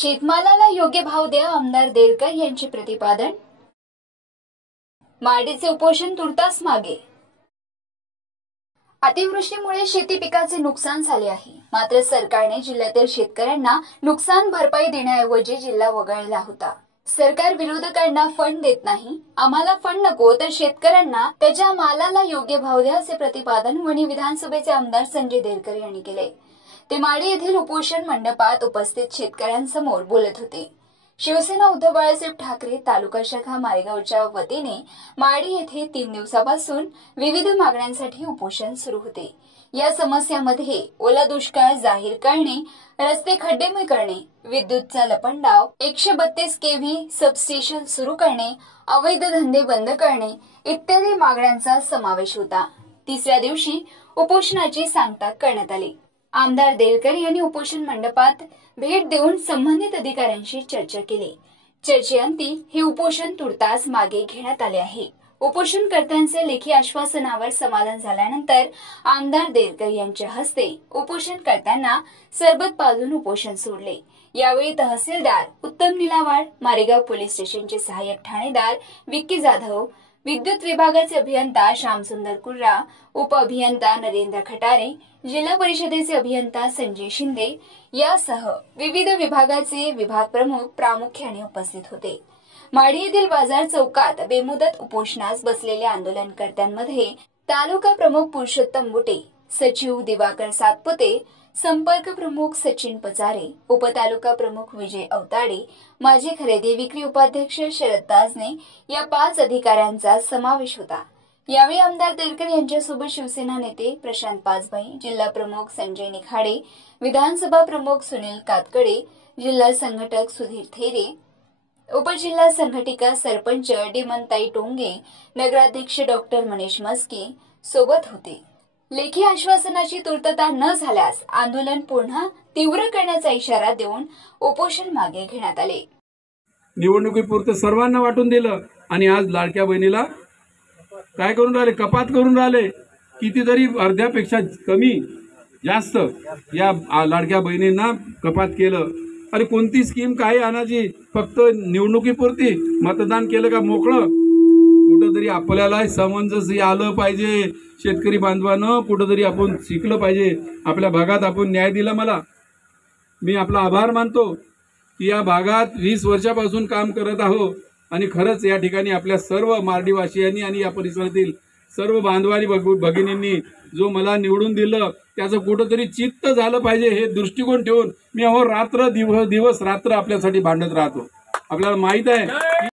शेतमालाला योग्य भाव द्या, आमदार देरकर यांचे प्रतिपादन। माडीचे उपोषण तुर्तास मागे। अतिवृष्टीमुळे शेती पिकाचे नुकसान झाले आहे, मात्र सरकारने जिल्ह्यातील शेतकऱ्यांना नुकसान भरपाई देण्याऐवजी जिल्हा वगळला होता। सरकार विरोधकांना फंड देत नाही, आम्हाला फंड नको तर शेतकऱ्यांना त्याच्या मालाला योग्य भाव द्या, असे प्रतिपादन वणी विधानसभेचे आमदार संजय देरकर यांनी केले। ते माडी येथील उपोषण मंडपात उपस्थित शेतकऱ्यांसमोर बोलत होते। शिवसेना उद्धव बाळासाहेब ठाकरे तालुका शाखा मारेगावच्या वतीने माडी येथे 3 दिवसापासून विविध मागण्यांसाठी उपोषण सुरू होते। या समस्यामध्ये ओला दुष्काळ जाहीर करणे, रस्ते खड्डेमय करणे, विद्युतचा लपंडाव, 132 kV सबस्टेशन सुरू करणे, अवैध धंदे बंद करणे इत्यादी मागण्यांचा समावेश होता। तिसऱ्या दिवशी उपोषणाची सांगता करण्यात आली। आमदार देरकर यांनी उपोषण मंडपात भेट देऊन संबंधित अधिकाऱ्यांशी चर्चा केली। चर्चेअंती हे उपोषण तुर्तास मागे घेण्यात आले आहे। उपोषणकर्त्यांचे लेखी आश्वासनावर समाधान झाल्यानंतर आमदार देरकर यांच्या हस्ते उपोषणकर्त्यांना सरबत पाजून उपोषण सोडले। यावेळी तहसीलदार उत्तम निलावाड, मारेगाव पोलीस स्टेशनचे सहाय्यक ठाणेदार विक्की जाधव, विद्युत विभागाचे अभियंता श्यामसुंदर कुर्रा, उप अभियंता नरेंद्र खटारे, जिल्हा परिषदेचे अभियंता संजय शिंदे यासह विविध विभागाचे विभाग प्रमुख प्रामुख्याने उपस्थित होते। माडी येथील बाजार चौकात बेमुदत उपोषणास बसलेल्या आंदोलनकर्त्यांमध्ये तालुका प्रमुख पुरुषोत्तम बुटे, सचिव दिवाकर सातपुते, संपर्क प्रमुख सचिन पचारे, उपतालुका प्रमुख विजय अवताडे, माजी खरेदी विक्री उपाध्यक्ष शरद ताजने या 5 अधिकाऱ्यांचा समावेश होता। यावेळी आमदार देरकर यांच्यासोबत शिवसेना नेते प्रशांत पाचभाई, जिल्हा प्रमुख संजय निखाडे, विधानसभा प्रमुख सुनील कातकडे, जिल्हा संघटक सुधीर थेरे, उपजिल्हा संघटिका सरपंच डिमनताई टोंगे, नगराध्यक्ष डॉक्टर मनीष मस्के सोबत होते। लेखी आश्वासनाची पूर्तता न झाल्यास आंदोलन पुन्हा तीव्र करण्याचा इशारा देऊन उपोषण मागे घेण्यात आले। निवडणुकीपुरतं सर्वांना वाटून दिलं आणि आज लाडक्या बहिणीला काय करून राहिले, कपात करून राहिले। कितीतरी अर्ध्यापेक्षा कमी जास्त या लाडक्या बहिणींना कपात केलं। अरे कोणती स्कीम काय आणायची, फक्त निवडणुकीपुरती मतदान केलं का मोकळं। कुठंतरी आपल्याला सामंजस्य आलं पाहिजे। शेतकरी बांधवांनो कुठंतरी आपण शिकलं पाहिजे। आपल्या भागात आपण न्याय दिला, मला मी आपला आभार मानतो की या भागात 20 वर्षापासून काम करत आहो आणि खरंच या ठिकाणी आपल्या सर्व मार्डीवासियांनी आणि या परिसरातील सर्व बांधवांनी भगिनींनी जो मला निवडून दिलं त्याचं कुठंतरी चित्त झालं पाहिजे हे दृष्टिकोन ठेवून मी अहो रात्र दिवस रात्र आपल्यासाठी भांडत राहतो। आपल्याला माहित आहे